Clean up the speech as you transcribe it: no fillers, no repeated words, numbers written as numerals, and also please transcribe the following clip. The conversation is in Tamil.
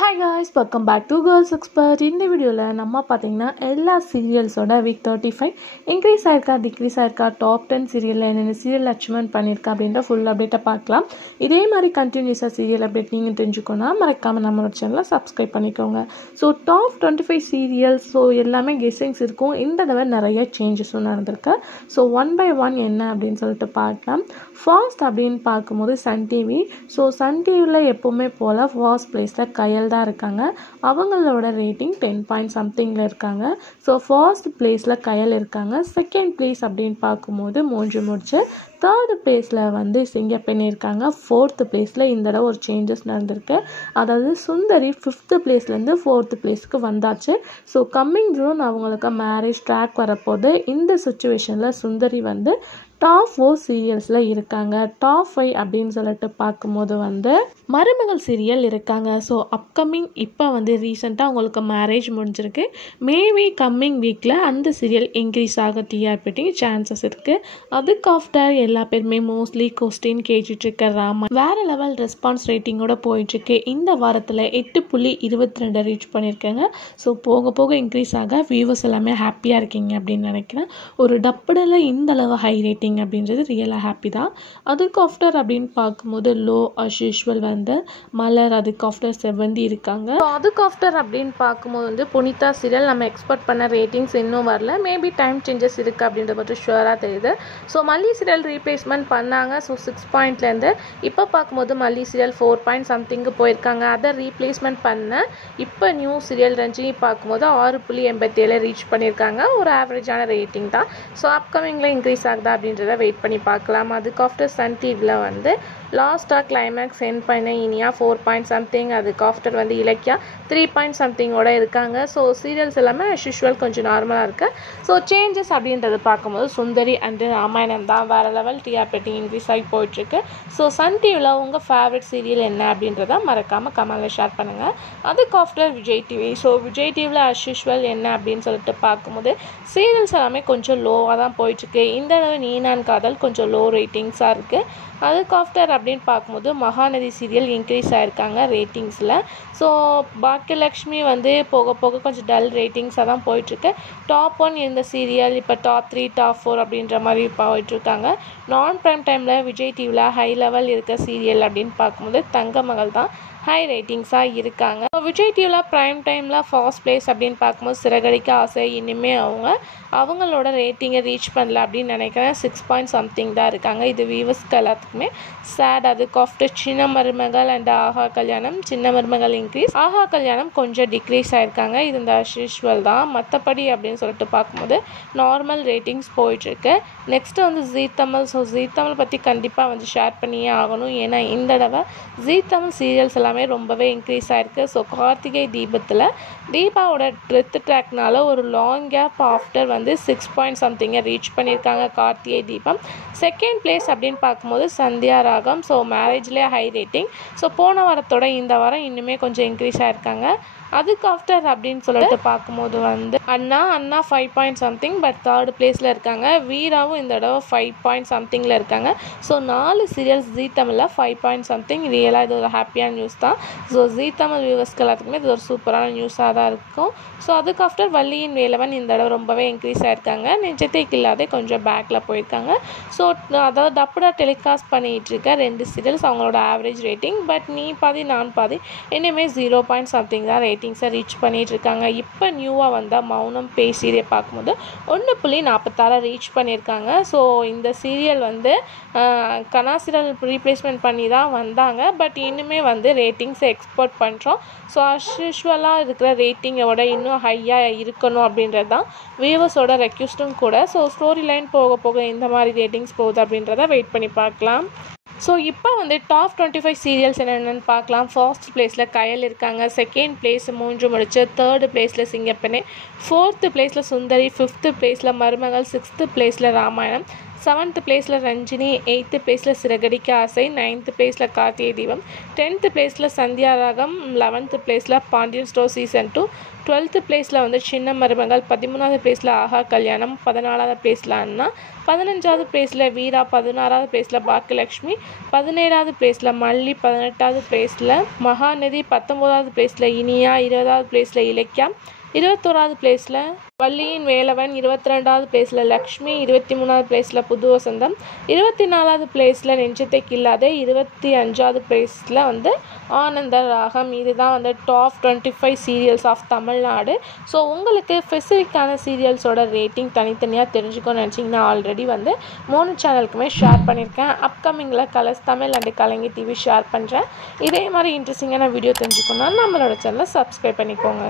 Hi guys, welcome back to Girls Expert. இந்த வீடியோவில் நம்ம பார்த்தீங்கன்னா எல்லா சீரியல்ஸோட வீக் 35 இன்க்ரீஸ் ஆயிருக்கா டிக்ரீஸ் ஆயிருக்கா டாப் 10 சீரியலில் என்னென்ன சீரியல் அச்சீவ்மெண்ட் பண்ணியிருக்கா அப்படின்ற ஃபுல் அப்டேட்டை பார்க்கலாம். இதே மாதிரி கண்டினியூஸாக சீரியல் அப்டேட் நீங்கள் தெரிஞ்சுக்கணும்னா மறக்காமல் நம்மளோட சேனலை சப்ஸ்கிரைப் பண்ணிக்கோங்க. ஸோ டாப் 25 சீரியல்ஸ் எல்லாமே கெஸ்ஸிங்ஸ் இருக்கும். இந்த தடவை நிறைய சேஞ்சஸும் நடந்திருக்கு. ஸோ ஒன் பை ஒன் என்ன அப்படின்னு சொல்லிட்டு பார்க்கலாம். ஃபர்ஸ்ட் அப்படின்னு பார்க்கும்போது சன் டிவி. ஸோ சன் டிவியில் எப்போவுமே போல் ஃபர்ஸ்ட் பிளேஸில் கயல் தான் இருக்காங்க. அவங்களோட ரேட்டிங் 10 பாயிண்ட் சம்திங்கில் இருக்காங்க. ஸோ ஃபர்ஸ்ட் பிளேஸில் கயல் இருக்காங்க. செகண்ட் பிளேஸ் அப்படின்னு பார்க்கும்போது மூன்று முடிச்சு. தேர்டு பிளேஸில் சிங்கப்பெண் இருக்காங்க. ஃபோர்த்து பிளேஸில் இந்த தடவை ஒரு சேஞ்சஸ் நடந்திருக்கு. அதாவது சுந்தரி 5th பிளேஸ்லேருந்து 4th பிளேஸ்க்கு வந்தாச்சு. ஸோ கம்மிங் ஜூன் அவங்களுக்கு மேரேஜ் ட்ராக் வரப்போது. இந்த சுச்சுவேஷனில் சுந்தரி டாப் 4 சீரியல்ஸில் இருக்காங்க. டாப் 5 அப்படின்னு சொல்லிட்டு பார்க்கும்போது மருமகள் சீரியல் இருக்காங்க. ஸோ அப்கமிங் இப்போ ரீசெண்டாக அவங்களுக்கு மேரேஜ் முடிஞ்சிருக்கு. மேபி கம்மிங் வீக்கில் அந்த சீரியல் இன்க்ரீஸ் ஆக டிஆர்பிடி சான்சஸ் இருக்குது. அதுக்கு ஆஃப்டர் எல்லா பேருமே மோஸ்ட்லி கொஸ்டின் கேட்டுட்ருக்க ராமா வேறு லெவல் ரெஸ்பான்ஸ் ரேட்டிங்கோட போயிட்டுருக்கு. இந்த வாரத்தில் 8.22 ரீச் பண்ணியிருக்காங்க. ஸோ போக போக இன்க்ரீஸ் ஆக வியூவர்ஸ் எல்லாமே ஹாப்பியாக இருக்கீங்க அப்படின்னு நினைக்கிறேன். ஒரு டப்படில் இந்த அளவு ஹை ரேட்டிங் அப்படின்றது ரியலாக ஹாப்பி தான். அதுக்கு ஆஃப்டர் அப்படின்னு பார்க்கும்போது லோ அஸ் யூஷுவல் மலர், அதுக்கு ஆஃப்டர் செவந்தி இருக்காங்க. ஸோ அதுக்கு ஆஃப்டர் அப்படின்னு பார்க்கும்போது புனிதா சீரியல் நம்ம எக்ஸ்பெக்ட் பண்ண ரேட்டிங்ஸ் இன்னும் வரல. மேபி டைம் சேஞ்சஸ் இருக்குது அப்படின்றது மட்டும் ஷுவராக தெரியுது. ஸோ மல்லி சீரியல் ரீப்ளேஸ்மெண்ட் பண்ணாங்க. ஸோ 6 பாயிண்ட்லேருந்து இப்போ பார்க்கும்போது மல்லி சீரியல் 4 பாயிண்ட் சம்திங்கு போயிருக்காங்க. அதை ரீப்ளேஸ்மெண்ட் பண்ண இப்போ நியூ சீரியல் ரஞ்சினி பார்க்கும்போது 6.87 ரீச் பண்ணியிருக்காங்க. ஒரு ஆவரேஜான ரேட்டிங் தான். ஸோ அப்கமிங்கில் இன்க்ரீஸ் ஆகுதா அப்படின்றத வெயிட் பண்ணி பார்க்கலாம். அதுக்கு ஆஃப்டர் சன் டிவியில் லாஸ்ட்டாக கிளைமேக்ஸ் என் பண்ண இனியா 4 பாயிண்ட் சம்திங். அதுக்கு ஆஃப்டர் இலக்கியா 3 பாயிண்ட் சம்திங்கோட இருக்காங்க. ஸோ சீரியல்ஸ் எல்லாமே அஸ் யூஷுவல் கொஞ்சம் நார்மலாக இருக்குது. ஸோ சேஞ்சஸ் அப்படின்றது பார்க்கும்போது சுந்தரி அண்டு ராமாயணம் தான் வேறு லெவல் டிஆர்பி இன்க்ரீஸ் ஆகி போயிட்டுருக்கு. ஸோ சன் டிவியில் உங்கள் ஃபேவரட் சீரியல் என்ன அப்படின்றத மறக்காமல் கமெண்டில் ஷேர் பண்ணுங்கள். அதுக்கு after Vijay TV. So Vijay டிவியில் அஸ் யூஷுவல் என்ன அப்படின்னு சொல்லிட்டு பார்க்கும்போது சீரியல்ஸ் எல்லாமே கொஞ்சம் லோவாக தான் போயிட்டுருக்கு. இந்த தடவை நீ நான் காதல் கொஞ்சம் லோ ரேட்டிங்ஸாக இருக்குது. அதுக்கு ஆஃப்டர் அப்படின்னு பார்க்கும்போது மகாநதி சீரியல் இன்க்ரீஸ் ஆகிருக்காங்க ரேட்டிங்ஸில். ஸோ பாக்கியலக்ஷ்மி போக போக கொஞ்சம் டல் ரேட்டிங்ஸாக தான் போயிட்டுருக்கு. டாப் 1 இந்த சீரியல் இப்போ டாப் 3 டாப் 4 அப்படின்ற மாதிரி போயிட்டுருக்காங்க. நான் ப்ரைம் டைமில் விஜய் டிவியில் ஹை லெவல் இருக்க சீரியல் அப்படின்னு பார்க்கும்போது தங்க மகள் தான் ஹை ரேட்டிங்ஸாக இருக்காங்க. விஜய் டிவியில் ப்ரைம் டைமில் ஃபர்ஸ்ட் பிளேஸ் அப்படின்னு பார்க்கும்போது சிறகடிக்க ஆசை இனிமேல் அவங்களோட ரேட்டிங்கை ரீச் பண்ணல அப்படின்னு நினைக்கிறேன். 6 பாயிண்ட் சம்திங் தான் இருக்காங்க. இது வியூவர்ஸ்க்கு எல்லாத்துக்குமே சேட். அதுக்கு ஆஃப்டர் சின்ன மருமகள் அண்ட் ஆஹா கல்யாணம். சின்ன மருமகள் இன்க்ரீஸ், ஆஹா கல்யாணம் கொஞ்சம் டிக்ரீஸ் ஆகிருக்காங்க. இது இந்த யூஷுவல் தான். மற்றபடி அப்படின்னு சொல்லிட்டு பார்க்கும்போது நார்மல் ரேட்டிங்ஸ் போயிட்டுருக்கு. நெக்ஸ்ட்டு ஜீ தமிழ். ஸோ ஜீ தமிழ் பற்றி கண்டிப்பாக ஷேர் பண்ணியே ஆகணும். ஏன்னா இந்த தடவை ஜீ தமிழ் சீரியல்ஸ் எல்லாமே ரொம்பவே இன்க்ரீஸ் ஆகிருக்கு. ஸோ கார்த்திகை தீபத்தில் தீபாவோட டெத் ட்ராக்னால ஒரு லாங் கேப் ஆஃப்டர் 6 பாயிண்ட் சம்திங்கை ரீச் பண்ணியிருக்காங்க கார்த்திகை தீபம். செகண்ட் பிளேஸ் அப்படின்னு பார்க்கும்போது சந்தியா ராகம். ஸோ மேரேஜ்லேயே ஹை ரேட்டிங். ஸோ போன வாரத்தோட இந்த வாரம் இன்னுமே கொஞ்சம் இன்க்ரீஸ் ஆகிருக்காங்க. அதுக்கு ஆஃப்டர் அப்படின்னு சொல்லிட்டு பார்க்கும்போது அண்ணா 5 பாயிண்ட் சம்திங் பட் 3rd பிளேஸில் இருக்காங்க. வீராவும் இந்த தடவை 5 பாயிண்ட் சம்திங்கில் இருக்காங்க. ஸோ 4 சீரியல்ஸ் ஜீ தமிழில் 5 பாயிண்ட் சம்திங். ரியலாக இது ஒரு ஹாப்பியான நியூஸ் தான். ஸோ ஜீ தமிழ் வியூவர்ஸ்க்கு எல்லாத்துக்குமே இது ஒரு சூப்பரான நியூஸாக தான் இருக்கும். ஸோ அதுக்கு ஆஃப்டர் வள்ளியின் வேலவன் இந்த தடவை ரொம்பவே இன்க்ரீஸ் ஆகிருக்காங்க. நெஞ்சத்தைக்கு இல்லாதே கொஞ்சம் பேக்கில் போயிருக்காங்க. ஸோ அதாவது டப்புடாக டெலிகாஸ்ட் பண்ணிகிட்டு இருக்க 2 சீரியல்ஸ் அவங்களோட ஆவரேஜ் ரேட்டிங். பட் நீ பாதி நான் பாதி இனிமேல் 0 பாயிண்ட் சம்திங் தான் ரேட்டிங்ஸை ரீச் பண்ணிட்டு இருக்காங்க. இப்போ நியூவாக மௌனம் பேய் சீரியல் பார்க்கும்போது 1.46 ரீச் பண்ணியிருக்காங்க. ஸோ இந்த சீரியல் கனா சீரியல் ரீப்ளேஸ்மெண்ட் பண்ணி தான் வந்தாங்க. பட் இன்னுமே ரேட்டிங்ஸை எக்ஸ்போர்ட் பண்ணுறோம். ஸோ அஸ் யூஷுவலாக இருக்கிற ரேட்டிங்கோட இன்னும் ஹையாக இருக்கணும் அப்படின்றது தான் வியூவர்ஸோட ரெக்வெஸ்ட்டும் கூட. ஸோ ஸ்டோரி லைன் போக போக இந்த மாதிரி ரேட்டிங்ஸ் போகுது அப்படின்றத வெயிட் பண்ணி பார்க்கலாம். ஸோ இப்போ டாப் 25 சீரியல்ஸ் என்னென்னு பார்க்கலாம். ஃபர்ஸ்ட் பிளேஸில் கயல் இருக்காங்க. செகண்ட் பிளேஸ் மூன்று முடிச்சு. 3rd பிளேஸில் சிங்கப்பெண்ணே. 4th பிளேஸில் சுந்தரி. 5th பிளேஸில் மருமகள். 6th பிளேஸில் ராமாயணம். 7th பிளேஸில் ரஞ்சினி, 8th பிளேஸில் சிறகடிக்க ஆசை, 9th பிளேஸில் கார்த்திகை தீபம், 10th பிளேஸில் சந்தியா ராகம், 11th பிளேஸில் பாண்டியன் ஸ்டோர் சீசன் 2, 12th பிளேஸில் வந்து சின்ன மருமகள், 13வது பிளேஸில் ஆஹா கல்யாணம், 14வது பிளேஸில் அண்ணா, 15வது பிளேஸில் வீரா, 16வது பிளேஸில் பாக்கியலட்சுமி, 17வது பிளேஸில் மல்லி, 18வது பிளேஸில் மகாநதி, 19வது பிளேஸில் இனியா, 20வது பிளேஸில் இலக்கியா, 21வது பிளேஸில் வள்ளியின் வேலவன், 22வது பிளேஸில் லக்ஷ்மி, 23வது பிளேஸில் புது வசந்தம், 24வது பிளேஸில் நெஞ்சத்தை கில்லாதே, 25வது பிளேஸில் வந்து ஆனந்த ராகம். இதுதான் வந்து top 25 serials of Tamil Nadu. So உங்களுக்கு ஸ்பெசிஃபிக்கான சீரியல்ஸோட ரேட்டிங் தனித்தனியாக தெரிஞ்சுக்கணும்னு நினச்சிங்கன்னா ஆல்ரெடி வந்து 3 சேனலுக்குமே ஷேர் பண்ணியிருக்கேன். அப்கமிங்கில் Colors Tamil and Kalaignar TV share பண்ணுறேன். இதே மாதிரி இன்ட்ரெஸ்டிங்கான வீடியோ தெரிஞ்சுக்கணும்னா நம்மளோட சேனலை சப்ஸ்கிரைப் பண்ணிக்கோங்க.